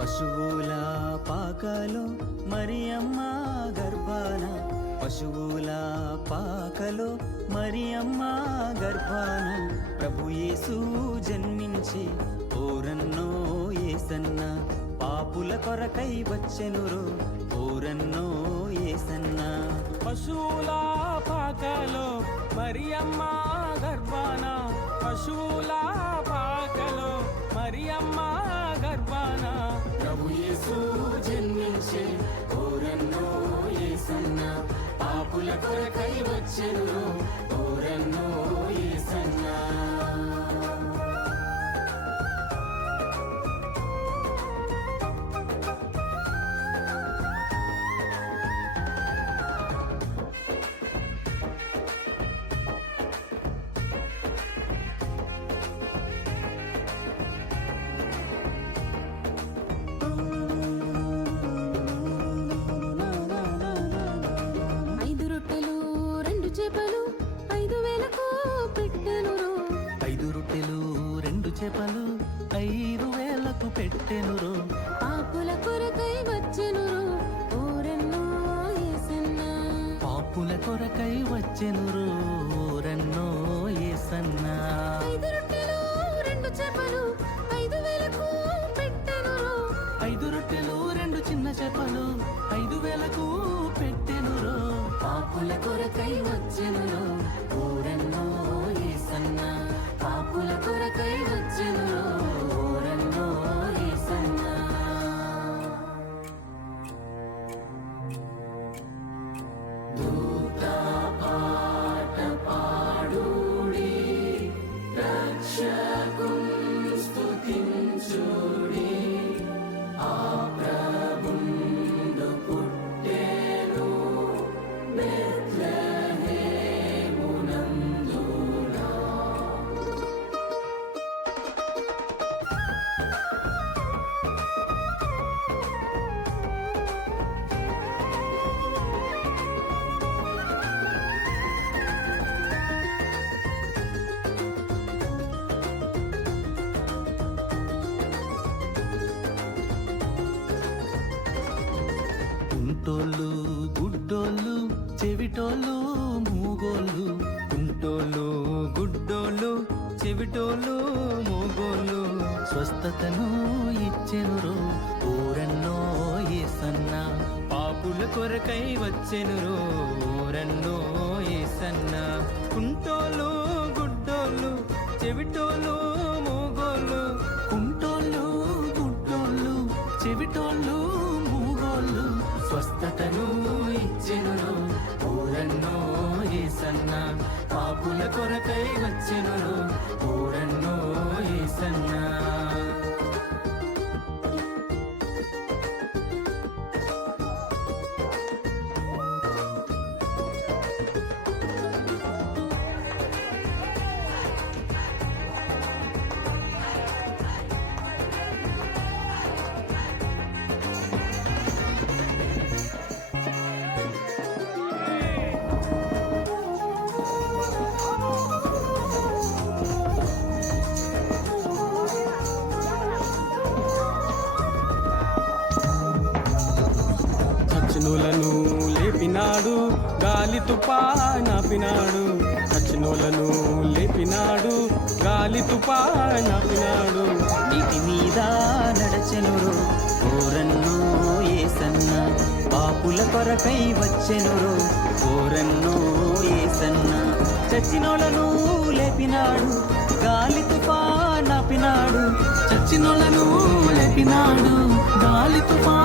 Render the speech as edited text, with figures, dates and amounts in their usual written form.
పశువుల పాకలో మరియమ్మ గర్భాన, పశువుల పాకలో మరియమ్మ గర్భాన ప్రభు యేసు జన్మించి ఓరన్నో యేసన్న, పాపుల కొరకై వచ్చెనురో ఓరన్నో యేసన్న. పశువుల పాకలో మరియమ్మ గర్భాన, పశువుల పాకలో మరియమ్మ గర్భాన ప్రభు యేసు జన్మించే ఓరన్నో యేసన్న, పాపుల కొరకై వచ్చెనురో ఓరన్నో యేసన్న. చేపలు 5,000కు పెట్టెనురో, 5 రొట్టెలు 2 చేపలు 5,000కు పెట్టెనురో. పాపుల కొరకై వచ్చెనురో ఓరన్నో యేసన్న, పాపుల కొరకై వచ్చెనురో ఓరన్నో యేసన్న. 5 రొట్టెలు 2 చేపలు 5,000కు పెట్టెనురో, 5 రొట్టెలు 2 చిన్న చేపలు 5,000కు పెట్టెనురో. పాపుల కొరకై వచ్చెనురో ఓరన్నో యేసన్న, పాపుల కొరకై వచ్చెనురో ఓరన్నో యేసన్న. దూత పాట పాడుడి, రక్షకుం స్తుతించుడి, ఆ ప్రభుండు పుట్టెను బెత్లెహేమునందునా. కుంటోళ్ళు గుడ్డోళ్ళు చెవిటోళ్ళు మూగోళ్ళు, కుంటోళ్ళు గుడ్డోళ్ళు చెవిటోళ్ళు మూగోళ్ళు స్వస్థతను ఇచ్చెనురో ఓరన్నో యేసన్న, పాపుల కొరకై వచ్చెనురో ఓరన్నో యేసన్న. కుంటోళ్ళు గుడ్డోళ్ళు చెవిటోళ్ళు మూగోళ్ళు, కుంటోళ్ళు గుడ్డోళ్ళు చెవిటోళ్ళు మూగోళ్ళు స్వస్థతను ఇచ్చెనురో ఓరన్నో యేసన్న, పాపుల కొరకై వచ్చెనురో ఓరన్నో యేసన్న. చచ్చినోలను లేపినాడు, గాలి తుపానాపినాడు. చచ్చినోలను లేపినాడు, గాలి తుపానాపినాడు. నీటి మీద నడచెనురో ఓరన్నో యేసన్న, పాపుల కొరకై వచ్చెనురో ఓరన్నో యేసన్న. చచ్చినోలను లేపినాడు, గాలి తుఫానాపినాడు. చచ్చినోలను లేపినాడు, గాలి తుఫా